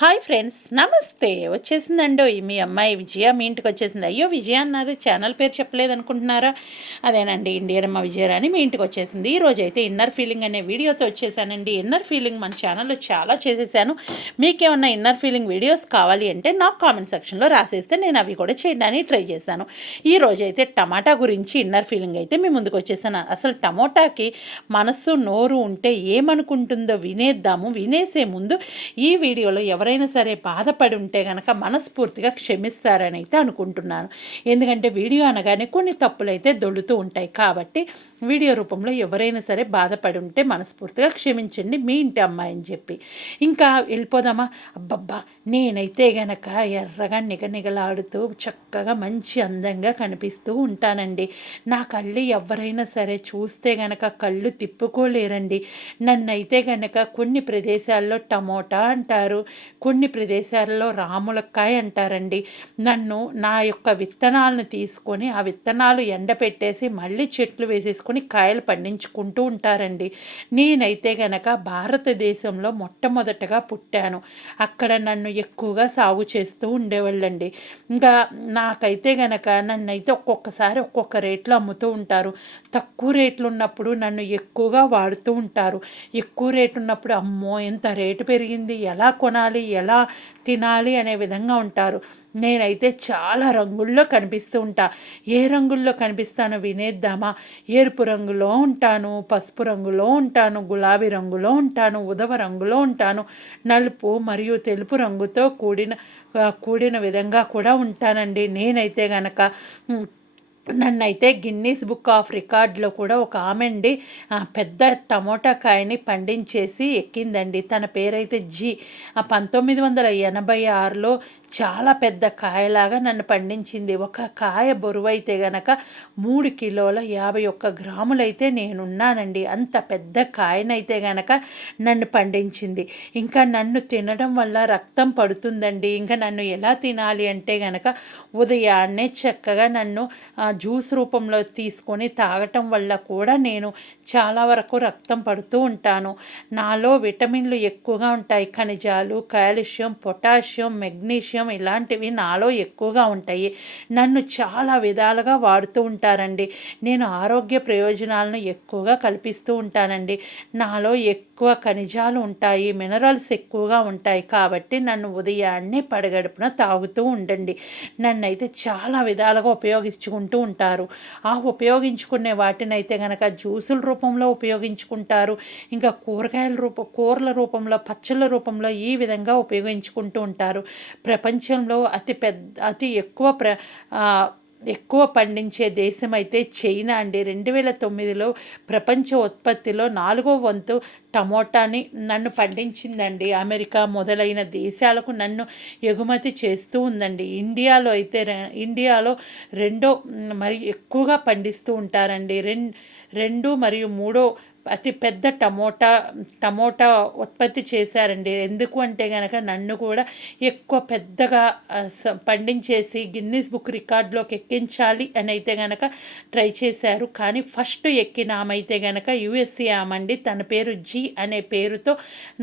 Hi friends, నమస్తే. వచ్చేసిందండో మీ అమ్మాయి విజయ మీ ఇంటికి వచ్చేసింది. అయ్యో విజయ అన్నారు, ఛానల్ పేరు చెప్పలేదు అనుకుంటున్నారా? అదేనండి, ఇండియన్ అమ్మ విజయరాణి మీ ఇంటికి వచ్చేసింది. ఈరోజు అయితే ఇన్నర్ ఫీలింగ్ అనే వీడియోతో వచ్చేసానండి. ఇన్నర్ ఫీలింగ్ మన ఛానల్లో చాలా చేసేసాను. మీకేమన్నా ఇన్నర్ ఫీలింగ్ వీడియోస్ కావాలి అంటే నాకు కామెంట్ సెక్షన్లో రాసేస్తే నేను అవి కూడా చేయడానికి ట్రై చేశాను. ఈరోజు అయితే టమాటా గురించి ఇన్నర్ ఫీలింగ్ అయితే మీ ముందుకు వచ్చేసాను. అసలు టమోటాకి మనస్సు నోరు ఉంటే ఏమనుకుంటుందో వినేద్దాము. వినేసే ముందు ఈ వీడియోలో ఎవరైనా సరే బాధపడి ఉంటే కనుక మనస్ఫూర్తిగా క్షమిస్తారని అయితే అనుకుంటున్నాను. ఎందుకంటే వీడియో అనగానే కొన్ని తప్పులు అయితే దొల్లుతూ ఉంటాయి. కాబట్టి వీడియో రూపంలో ఎవరైనా సరే బాధపడి ఉంటే మనస్ఫూర్తిగా క్షమించండి మీ ఇంటి అమ్మాయి అని చెప్పి. ఇంకా వెళ్ళిపోదామా? అబ్బబ్బా, నేనైతే గనక ఎర్రగా నిగనిగలాడుతూ చక్కగా మంచి అందంగా కనిపిస్తూ ఉంటానండి. నా కళ్ళు ఎవరైనా సరే చూస్తే గనక కళ్ళు తిప్పుకోలేరండి. నన్నైతే గనక కొన్ని ప్రదేశాల్లో టమోటా అంటారు, కొన్ని ప్రదేశాల్లో రాములక్కాయ అంటారండి. నన్ను నా యొక్క విత్తనాలను తీసుకొని ఆ విత్తనాలు ఎండపెట్టేసి మళ్ళీ చెట్లు వేసేసుకొని కాయలు పండించుకుంటూ ఉంటారండి. నేనైతే గనక భారతదేశంలో మొట్టమొదటగా పుట్టాను. అక్కడ నన్ను ఎక్కువగా సాగు చేస్తూ ఉండేవాళ్ళండి. ఇంకా నాకైతే గనక నన్నైతే ఒక్కొక్కసారి ఒక్కొక్క రేట్లో అమ్ముతూ ఉంటారు. తక్కువ రేట్లు ఉన్నప్పుడు నన్ను ఎక్కువగా వాడుతూ ఉంటారు. ఎక్కువ రేటు ఉన్నప్పుడు అమ్మో ఎంత రేటు పెరిగింది, ఎలా కొనాలి, ఎలా తినాలి అనే విధంగా ఉంటారు. నేనైతే చాలా రంగుల్లో కనిపిస్తూ ఉంటా. ఏ రంగుల్లో కనిపిస్తానో వినేద్దామా? ఎరుపు రంగులో ఉంటాను, పసుపు రంగులో ఉంటాను, గులాబీ రంగులో ఉంటాను, ఉదవ రంగులో ఉంటాను, నలుపు మరియు తెలుపు రంగుతో కూడిన విధంగా కూడా ఉంటానండి. నేనైతే గనక నన్నైతే గిన్నీస్ బుక్ ఆఫ్ రికార్డ్లో కూడా ఒక ఆమె అండి పెద్ద టమోటా కాయని పండించేసి ఎక్కిందండి. తన పేరైతే 1986లో చాలా పెద్ద కాయలాగా నన్ను పండించింది. ఒక కాయ బరువైతే గనక 3 కిలోల 51 గ్రాములైతే నేనున్నానండి. అంత పెద్ద కాయనైతే గనక నన్ను పండించింది. ఇంకా నన్ను తినడం వల్ల రక్తం పడుతుందండి. ఇంకా నన్ను ఎలా తినాలి అంటే గనక ఉదయాన్నే చక్కగా నన్ను జ్యూస్ రూపంలో తీసుకొని తాగటం వల్ల కూడా నేను చాలా వరకు రక్తం పడుతూ ఉంటాను. నాలో విటమిన్లు ఎక్కువగా ఉంటాయి. ఖనిజాలు, కాల్షియం, పొటాషియం, మెగ్నీషియం ఇలాంటివి నాలో ఎక్కువగా ఉంటాయి. నన్ను చాలా విధాలుగా వాడుతూ ఉంటారండి. నేను ఆరోగ్య ప్రయోజనాలను ఎక్కువగా కల్పిస్తూ ఉంటానండి. నాలో ఎక్కువ ఖనిజాలు ఉంటాయి, మినరల్స్ ఎక్కువగా ఉంటాయి. కాబట్టి నన్ను ఉదయాన్నే పడగడుపున తాగుతూ ఉండండి. నన్నైతే చాలా విధాలుగా ఉపయోగించుకుంటూ ఉంటారు. ఆ ఉపయోగించుకునే వాటినైతే కనుక జ్యూసుల రూపంలో ఉపయోగించుకుంటారు. ఇంకా కూరల రూపంలో, పచ్చళ్ళ రూపంలో ఈ విధంగా ఉపయోగించుకుంటూ ఉంటారు. ప్రపంచంలో అతి ఎక్కువ పండించే దేశం అయితే చైనా అండి. 2009లో ప్రపంచ ఉత్పత్తిలో 4వ వంతు టమోటాని నన్ను పండించిందండి. అమెరికా మొదలైన దేశాలకు నన్ను ఎగుమతి చేస్తూ ఉందండి. ఇండియాలో రెండో మరి ఎక్కువగా పండిస్తూ ఉంటారండి. రెండు మరియు మూడో అతి పెద్ద టమోటా ఉత్పత్తి చేశారండి. ఎందుకు అంటే కనుక నన్ను కూడా ఎక్కువ పెద్దగా పండించేసి గిన్నీస్ బుక్ రికార్డులోకి ఎక్కించాలి అని అయితే కనుక ట్రై చేశారు. కానీ ఫస్ట్ ఎక్కిన ఆమె అయితే కనుక యుఎస్ఏ ఆమండి. తన పేరు అనే పేరుతో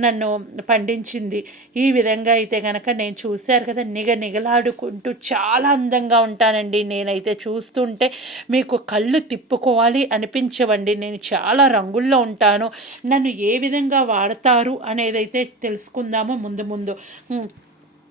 నన్ను పండించింది. ఈ విధంగా అయితే కనుక నేను చూశారు కదా, నిగలాడుకుంటూ చాలా అందంగా ఉంటానండి. నేనైతే చూస్తుంటే మీకు కళ్ళు తిప్పుకోవాలి అనిపించవండి. నేను చాలా రంగుల్లో ఉంటాను. నన్ను ఏ విధంగా వాడతారు అనేదైతే తెలుసుకుందాము ముందు ముందు.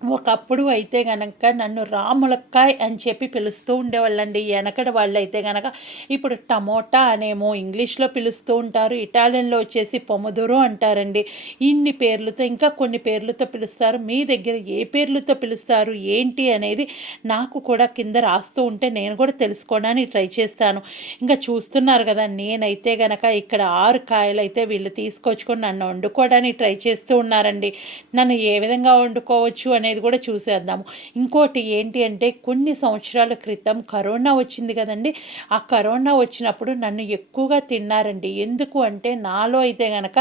ఒకప్పుడు అయితే గనక నన్ను రాములక్కాయ్ అని చెప్పి పిలుస్తూ ఉండేవాళ్ళండి వెనకడ వాళ్ళు. అయితే గనక ఇప్పుడు టమోటా అనేమో ఇంగ్లీష్లో పిలుస్తూ ఉంటారు. ఇటాలియన్లో వచ్చేసి పొమదూరో అంటారండి. ఇన్ని పేర్లతో, ఇంకా కొన్ని పేర్లతో పిలుస్తారు. మీ దగ్గర ఏ పేర్లతో పిలుస్తారు ఏంటి అనేది నాకు కూడా కింద రాస్తూ ఉంటే నేను కూడా తెలుసుకోవడానికి ట్రై చేస్తాను. ఇంకా చూస్తున్నారు కదా, నేనైతే గనక ఇక్కడ 6 కాయలు అయితే వీళ్ళు తీసుకొచ్చుకొని నన్ను వండుకోవడానికి ట్రై చేస్తూ ఉన్నారండి. నన్ను ఏ విధంగా వండుకోవచ్చు అనేది అనేది కూడా చూసేద్దాము. ఇంకోటి ఏంటి అంటే కొన్ని సంవత్సరాల క్రితం కరోనా వచ్చింది కదండి. ఆ కరోనా వచ్చినప్పుడు నన్ను ఎక్కువగా తిన్నారండి. ఎందుకు అంటే నాలో అయితే గనక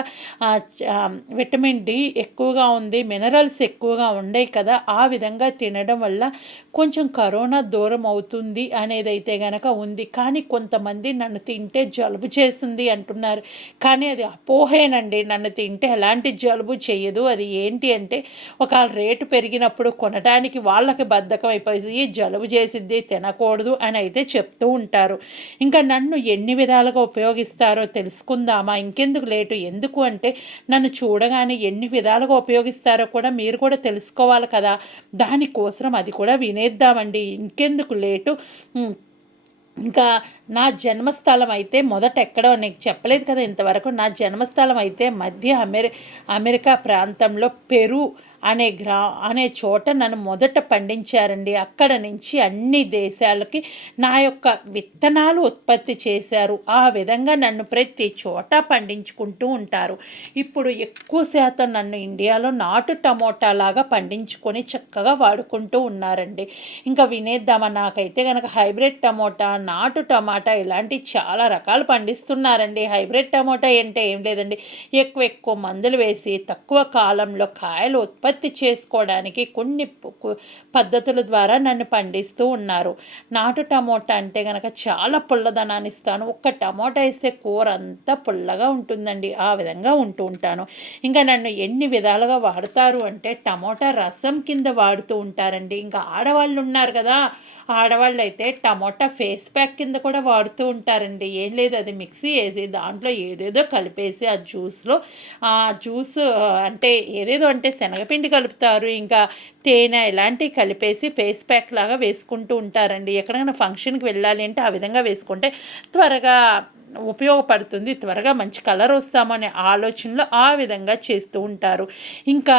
విటమిన్ డి ఎక్కువగా ఉంది, మినరల్స్ ఎక్కువగా ఉండేవి కదా. ఆ విధంగా తినడం వల్ల కొంచెం కరోనా దూరం అవుతుంది అనేది అయితే గనక ఉంది. కానీ కొంతమంది నన్ను తింటే జలుబు చేసింది అంటున్నారు. కానీ అది అపోహేనండి. నన్ను తింటే ఎలాంటి జలుబు చేయదు. అది ఏంటి అంటే ఒక రేటు పెరిగినప్పుడు కొనడానికి వాళ్ళకి బద్ధకం అయిపోయి జలుబు చేసిద్ది, తినకూడదు అని అయితే చెప్తూ ఉంటారు. ఇంకా నన్ను ఎన్ని విధాలుగా ఉపయోగిస్తారో తెలుసుకుందామా? ఇంకెందుకు లేటు? ఎందుకు అంటే నన్ను చూడగానే ఎన్ని విధాలుగా ఉపయోగిస్తారో కూడా మీరు కూడా తెలుసుకోవాలి కదా. దానికోసం అది కూడా వినేద్దామండి. ఇంకెందుకు లేటు? ఇంకా నా జన్మస్థలం అయితే మొదట ఎక్కడో నీకు చెప్పలేదు కదా ఇంతవరకు. నా జన్మస్థలం అయితే మధ్య అమెరికా ప్రాంతంలో పెరు అనే చోట నన్ను మొదట పండించారండి. అక్కడ నుంచి అన్ని దేశాలకి నా యొక్క విత్తనాలు ఉత్పత్తి చేశారు. ఆ విధంగా నన్ను ప్రతి చోట పండించుకుంటూ ఉంటారు. ఇప్పుడు ఎక్కువ శాతం నన్ను ఇండియాలో నాటు టమోటా లాగా పండించుకొని చక్కగా వాడుకుంటూ ఉన్నారండి. ఇంకా వినేద్దామా? నాకైతే కనుక హైబ్రిడ్ టమోటా, నాటు టమాటా ఇలాంటివి చాలా రకాలు పండిస్తున్నారండి. హైబ్రిడ్ టమోటా అంటే ఏం లేదండి, ఎక్కువ మందులు వేసి తక్కువ కాలంలో కాయలు ఉత్పత్తి చేసుకోవడానికి కొన్ని పద్ధతుల ద్వారా నన్ను పండిస్తూ ఉన్నారు. నాటు టమోటా అంటే కనుక చాలా పుల్లదనాన్ని ఇస్తాను. ఒక్క టమోటా వేస్తే కూర అంతా పుల్లగా ఉంటుందండి. ఆ విధంగా ఉంటూ ఉంటాను. ఇంకా నన్ను ఎన్ని విధాలుగా వాడతారు అంటే టమోటా రసం కింద వాడుతూ ఉంటారండి. ఇంకా ఆడవాళ్ళు ఉన్నారు కదా, ఆడవాళ్ళు అయితే టమోటా ఫేస్ ప్యాక్ కింద కూడా వాడుతూ ఉంటారండి. ఏం లేదు, అది మిక్సీ వేసి దాంట్లో ఏదేదో కలిపేసి ఆ జ్యూస్ అంటే ఏదేదో అంటే శనగపిండి కలుపుతారు, ఇంకా తేనె ఇలాంటివి కలిపేసి ఫేస్ ప్యాక్ లాగా వేసుకుంటూ ఉంటారండి. ఎక్కడైనా ఫంక్షన్కి వెళ్ళాలి అంటే ఆ విధంగా వేసుకుంటే త్వరగా ఉపయోగపడుతుంది, త్వరగా మంచి కలర్ వస్తామనే ఆలోచనలో ఆ విధంగా చేస్తూ ఉంటారు. ఇంకా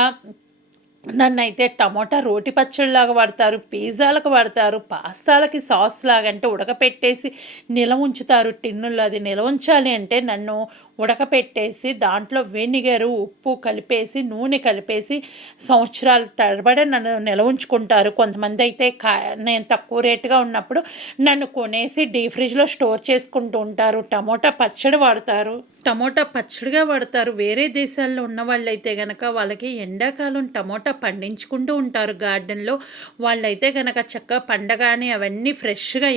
నన్నైతే టమోటా రోటి పచ్చడిలాగా వాడతారు, పిజ్జాలకు వాడతారు, పాస్తాలకి సాస్ లాగా అంటే ఉడకపెట్టేసి నిలవ ఉంచుతారు టిన్నుల్లో. అది నిలవ ఉంచాలి అంటే నన్ను ఉడకపెట్టేసి దాంట్లో వెనిగరు, ఉప్పు కలిపేసి, నూనె కలిపేసి సంవత్సరాల తరబడి నన్ను నిలవ ఉంచుకుంటారు. కొంతమంది అయితే నేను తక్కువ రేటుగా ఉన్నప్పుడు నన్ను కొనేసి డీప్ ఫ్రిడ్జ్లో స్టోర్ చేసుకుంటూ ఉంటారు. టమోటా పచ్చడి వాడతారు, టమోటా పచ్చడిగా వాడతారు. వేరే దేశాల్లో ఉన్న వాళ్ళైతే కనుక వాళ్ళకి ఎండాకాలం టమోటా పండించుకుంటూ ఉంటారు గార్డెన్లో. వాళ్ళైతే కనుక చక్కగా పండగానే అవన్నీ ఫ్రెష్గా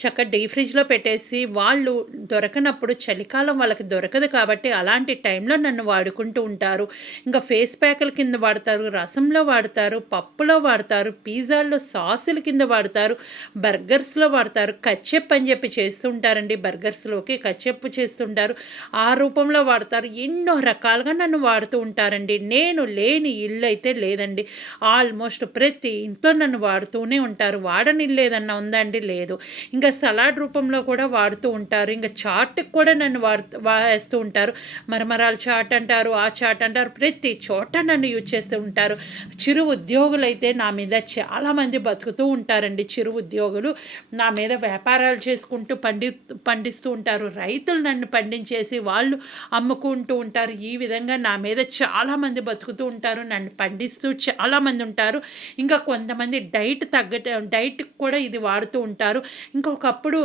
చక్కగా డీప్ ఫ్రిడ్జ్లో పెట్టేసి వాళ్ళు దొరకనప్పుడు, చలికాలం వాళ్ళకి దొరకదు కాబట్టి అలాంటి టైంలో నన్ను వాడుకుంటూ ఉంటారు. ఇంకా ఫేస్ ప్యాకుల కింద వాడతారు, రసంలో వాడతారు, పప్పులో వాడతారు, పిజ్జాల్లో సాసుల కింద వాడతారు, బర్గర్స్లో వాడతారు. కచ్చెప్ అని చెప్పి చేస్తుంటారండి, బర్గర్స్లోకి కచ్చెప్ చేస్తుంటారు, ఆ రూపంలో వాడతారు. ఎన్నో రకాలుగా నన్ను వాడుతూ ఉంటారండి. నేను లేని ఇల్లు అయితే లేదండి. ఆల్మోస్ట్ ప్రతి ఇంట్లో నన్ను వాడుతూనే ఉంటారు. వాడని ఇల్లు ఏదన్నా ఉందండి? లేదు. ఇంకా సలాడ్ రూపంలో కూడా వాడుతూ ఉంటారు. ఇంకా చాట్కి కూడా నన్ను వేస్తూ ఉంటారు. మరమరాల చాట్ అంటారు, ఆ చాట్ అంటారు, ప్రతి చోట నన్ను యూజ్ చేస్తూ ఉంటారు. చిరు ఉద్యోగులు అయితే నా మీద చాలామంది బతుకుతూ ఉంటారండి. చిరు ఉద్యోగులు నా మీద వ్యాపారాలు చేసుకుంటూ పండిస్తూ ఉంటారు. రైతులు నన్ను పండించేసి వాళ్ళు అమ్ముకుంటూ ఉంటారు. ఈ విధంగా నా మీద చాలామంది బతుకుతూ ఉంటారు, నన్ను పండిస్తూ చాలామంది ఉంటారు. ఇంకా కొంతమంది డైట్కి కూడా ఇది వాడుతూ ఉంటారు. ఇంకొకప్పుడు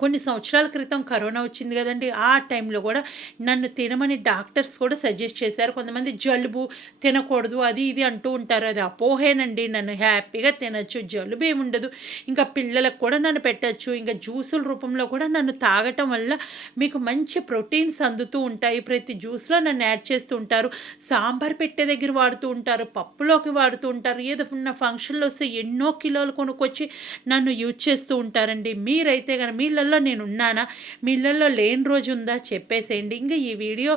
కొన్ని సంవత్సరాల క్రితం కరోనా వచ్చింది కదండి. ఆ టైంలో కూడా నన్ను తినమని డాక్టర్స్ కూడా సజెస్ట్ చేశారు. కొంతమంది జలుబు తినకూడదు అది ఇది అంటూ ఉంటారు. అది అపోహేనండి. నన్ను హ్యాపీగా తినచ్చు, జలుబు ఏముండదు. ఇంకా పిల్లలకు కూడా నన్ను పెట్టచ్చు. ఇంకా జ్యూసుల రూపంలో కూడా నన్ను తాగటం వల్ల మీకు మంచి ప్రోటీన్స్ అందుతూ ఉంటాయి. ప్రతి జ్యూస్లో నన్ను యాడ్ చేస్తూ ఉంటారు. సాంబార్ పెట్టే దగ్గర వాడుతూ ఉంటారు, పప్పులోకి వాడుతూ ఉంటారు. ఏదైనా ఫంక్షన్లో వస్తే ఎన్నో కిలోలు కొనుక్కొచ్చి నన్ను యూజ్ చేస్తూ ఉంటారండి. మీరైతే మీళ్ళల్లో నేను ఉన్నానా? మీళ్ళల్లో లేని రోజు ఉందా? చెప్పేసేయండి. ఇంకా ఈ వీడియో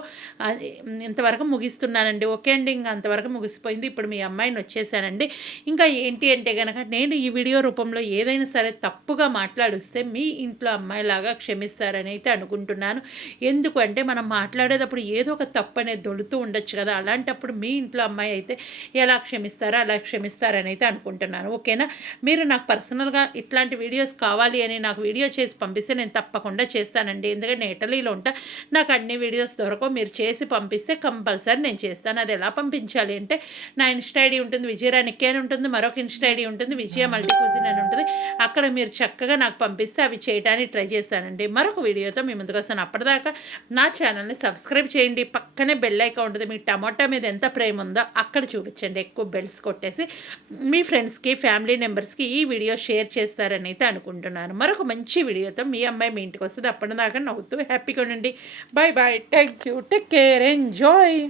ఇంతవరకు ముగిస్తున్నానండి. ఓకే అండి, ఇంకా అంతవరకు ముగిసిపోయింది. ఇప్పుడు మీ అమ్మాయిని వచ్చేసానండి. ఇంకా ఏంటి అంటే కనుక నేను ఈ వీడియో రూపంలో ఏదైనా సరే తప్పుగా మాట్లాడిస్తే మీ ఇంట్లో అమ్మాయిలాగా క్షమిస్తారని అయితే అనుకుంటున్నాను. ఎందుకంటే మనం మాట్లాడేటప్పుడు ఏదో ఒక తప్పు అనేది దొలుతూ ఉండొచ్చు కదా. అలాంటప్పుడు మీ ఇంట్లో అమ్మాయి అయితే ఎలా క్షమిస్తారో అలా క్షమిస్తారని అయితే అనుకుంటున్నాను. ఓకేనా? మీరు నాకు పర్సనల్గా ఇట్లాంటి వీడియోస్ కావాలి అని నాకు వీడియో చేసి పంపిస్తే నేను తప్పకుండా చేస్తానండి. ఎందుకంటే నేను ఇటలీలో ఉంటా, నాకు అన్ని వీడియోస్ దొరకవు. మీరు చేసి పంపిస్తే కంపల్సరీ నేను చేస్తాను. అది ఎలా పంపించాలి అంటే నా ఇన్స్టా ఐడి ఉంటుంది, విజయరాణికి అని ఉంటుంది, మరొక ఇన్స్టా ఐడి ఉంటుంది, విజయ మల్టీ కుజిన్ అని ఉంటుంది. అక్కడ మీరు చక్కగా నాకు పంపిస్తే అవి చేయడానికి ట్రై చేస్తానండి. మరొక వీడియోతో మీ ముందుకు వస్తాను. అప్పటిదాకా నా ఛానల్ని సబ్స్క్రైబ్ చేయండి. పక్కనే బెల్ ఐకాన్ ఉంటుంది. మీకు టమాటా మీద ఎంత ప్రేమ ఉందో అక్కడ చూపించండి. ఎక్కువ బెల్స్ కొట్టేసి మీ ఫ్రెండ్స్కి, ఫ్యామిలీ మెంబర్స్కి ఈ వీడియో షేర్ చేస్తారని అయితే అనుకుంటున్నాను. మరొక మంచి వీడియోతో మీ అమ్మాయి మీ ఇంటికి వస్తుంది. అప్పటిదాకా నవ్వుతూ హ్యాపీగా ఉండండి. Bye bye. Thank you. Take care. Enjoy.